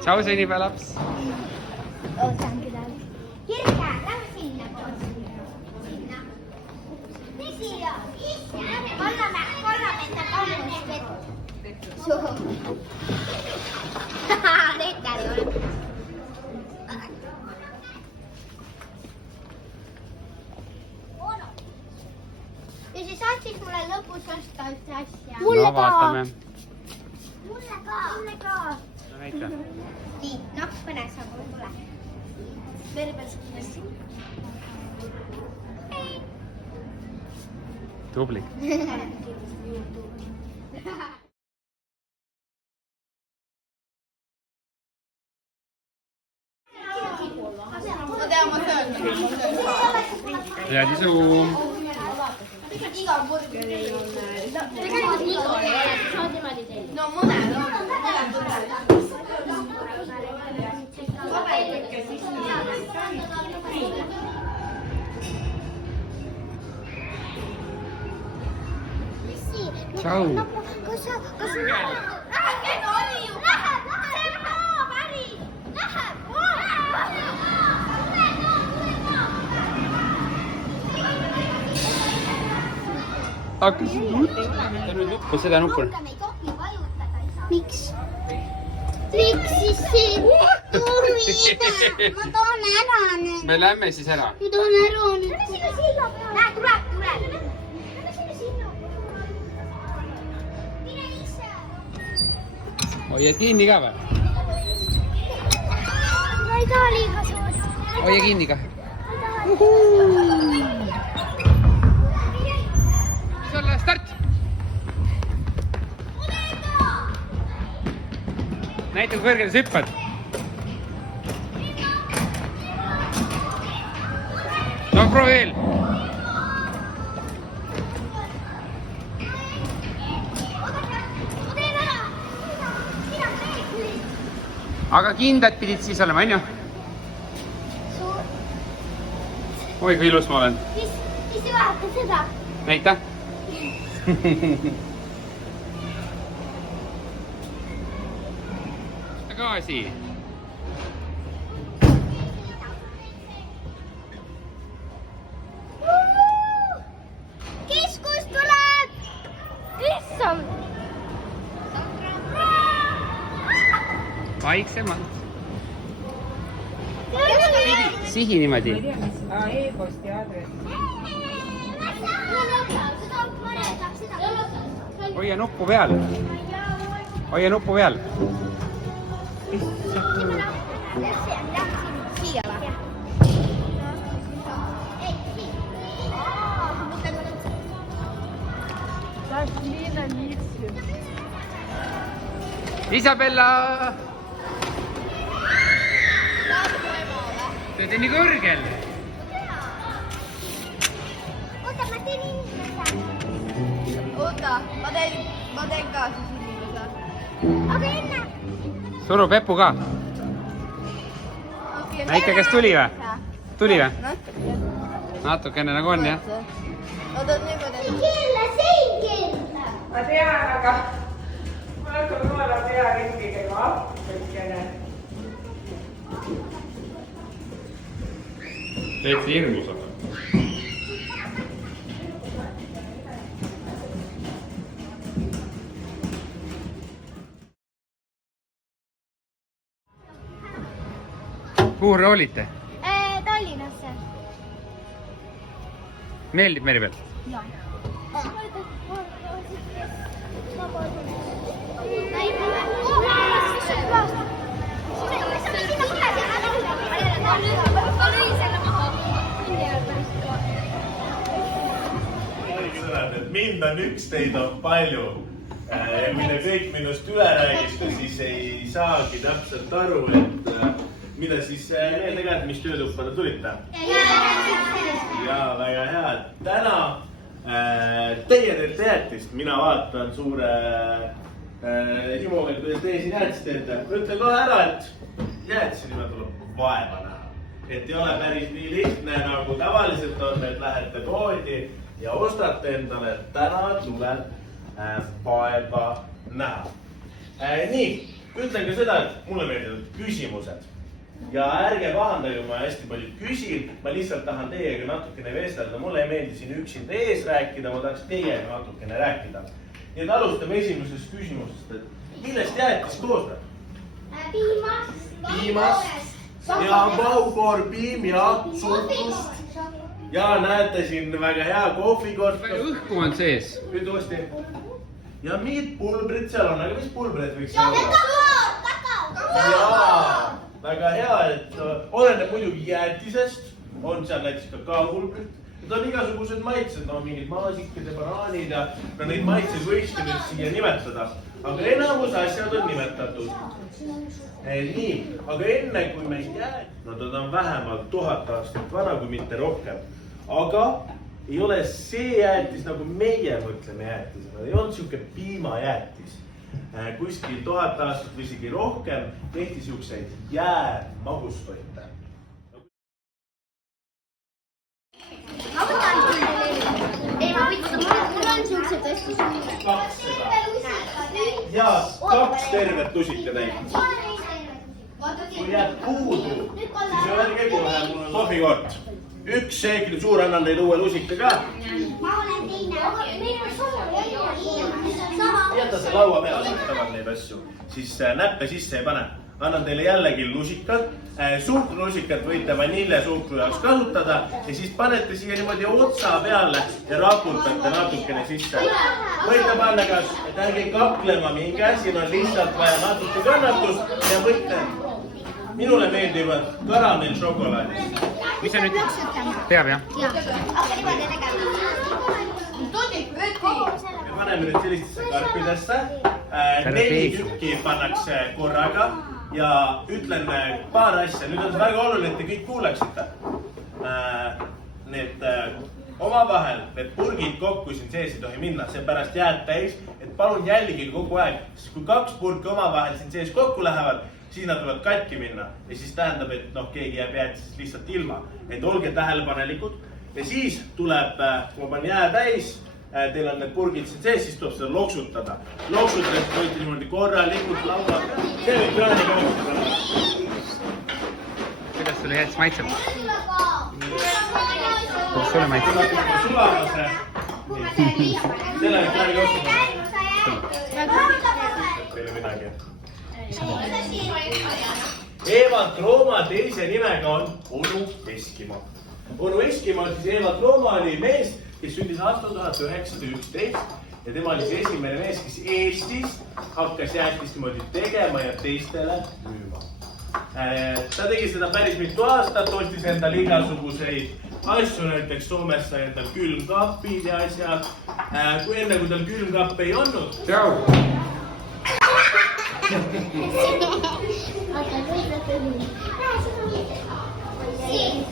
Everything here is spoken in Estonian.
Tšau, sünnipäevalaps. Ootangi tal. Kirke, lähme sinna koos. Sinna. Nii siia. Kollame enda kannust vett. Suhu. Reetel ei ole. Ja siis saatsis mulle lõpus osta ühte asja. No vaatame. Mulle ka. Näita. Nii, põnev saab mul tule. Veripõlsk kindlasti. Tubli. Head isu. Iga burgeri on... Tegelikult Igor ei ole, sa oled niimoodi teinud. No mõned on. Tšau. Kas sa... Läheb oli ju. Läheb. Päri. Läheb. Hakkasid nutma. Kus seda nuppu? Miks? Miks siis see? Ma toon ära nüüd. Me lähme siis ära. Ma toon ära nüüd. Lähme sinna silla peale. Näe, tuleb. Lähme sinna silla peale. Mine ise. Hoia kinni ka või? Ma ei taha liiga suurt. Hoia kinni ka. Sulle start! Näita, kui kõrgele sa hüppad. No proovi veel. Aga kindad pidid siis olema, on ju? Oi, kui ilus ma olen. Mis vaata seda? Näita. Tagasi. Kiskus tuleb! Issand! Vaiksemalt. Sihi niimoodi. E-posti aadress. Hoia nuppu peal. Hoia nuppu peal. Siia või? Isabella! Te olete nii kõrgel. Oota, ma teen inimese. Oota, ma teen ka siis inimese. Aga enne. Suru Peppu ka. Näita, kas tuli või? Tuli või? Natukene nagu on, jah? Oota, niimoodi. Kella, sein kella. Ma tean, aga mul hakkab jumala pea ringi käima appikkene. Täitsa hirmus on. Kuhu roolite? Tallinnasse. Meeldib meri peal? Jaa. Mind on üks, teid on palju. Ja kui te kõik minust üle räägiste, siis ei saagi täpselt aru, et mida siis meelde ka, et mis töötuppale tulite. Ja väga hea. Täna teie teete jäätist. Mina vaatan suure himuga, kuidas teie siin jäätist teete. Ütlen kohe ära, et jäätise nime tuleb vaeva näha. Et ei ole päris nii lihtne, nagu tavaliselt on, et lähete poodi ja ostate endale, täna tuleb vaeva näha. Nii, ütlen ka seda, et mulle meeldivad küsimused. Ja ärge pahandage, ma hästi palju küsin. Ma lihtsalt tahan teiega natukene vestelda. Mulle ei meeldi siin üksinda ees rääkida, ma tahaks teiega natukene rääkida. Nii et alustame esimesest küsimusest, et millest jäätis koosneb? Piimast ja paukoor, piim ja suhkrust. Ja näete siin väga hea kohvikord. Õhku on sees. Nüüd uuesti. Ja mingid pulbrid seal on, aga mis pulbrid võiks olla? Jaa, väga hea, et oleneb muidugi jäätisest. On seal näiteks kakaopulbrid. Need on igasugused maitsed, no mingid maasikid ja banaanid ja neid maitseid võikski nüüd siia nimetada. Aga enamus asjad on nimetatud. Nii, aga enne kui me jäätis, no ta on vähemalt 1000 aastat vana, kui mitte rohkem. Aga ei ole see jäätis, nagu meie mõtleme jäätisena. Ei olnud siuke piimajäätis. Kuskil 1000 aastat või isegi rohkem tehti siukseid jäämagustoite. Mul on siuksed hästi suured. 200. Ja 2 tervet lusikatäit. Kui jääb puudu, siis öelge kohe, mul on kohvikord. 1 seekli suur, annan teile uue lusika ka. Ma olen teine. Jäta see laua peale, saavad neid asju. Siis näppe sisse ei pane. Annan teile jällegi lusikad. Suhkrulusikat võite vaniljesuhkru jaoks kasutada ja siis panete siia niimoodi otsa peale ja raputate natukene sisse. Võite panna ka, et ärge kaklema minge, siin on lihtsalt vaja natuke kannatust ja võite. Minule meeldivad karamell šokolaadis. Mis sa nüüd teab, jah? Aga niimoodi tegema. Me paneme nüüd sellistesse karpidesse. 4 tükki pannakse korraga ja ütlen paar asja. Nüüd on väga oluline, et te kõik kuuleksite. Need omavahel, need purgid kokku siin sees ei tohi minna, seepärast jääd täis, et palun jälgige kogu aeg. Sest kui 2 purki omavahel siin sees kokku lähevad, siis nad võivad katki minna ja siis tähendab, et keegi jääb jäätisest lihtsalt ilma. Et olge tähelepanelikud ja siis tuleb, kui ma panen jää täis, teil on need purgid siin sees, siis tuleb seda loksutada. Loksutades võite niimoodi korralikult laua. See võib kraaniga loksutada. Kuidas sulle jäätis maitseb? Kuidas sulle maitseb? Sulamase. Selle võib kraaniga loksutada. Teile midagi. Evald Rooma teise nimega on Onu Eskimo. Onu Eskimo on siis Evald Rooma oli mees, kes sündis aastal 1911 ja tema oli see esimene mees, kes Eestis hakkas jäätist niimoodi tegema ja teistele müüma. Ta tegi seda päris mitu aastat, ostis endale igasuguseid asju, näiteks Soomes sai endal külmkapid ja asjad. Kui enne, kui tal külmkappe ei olnud. Tšau! Siis.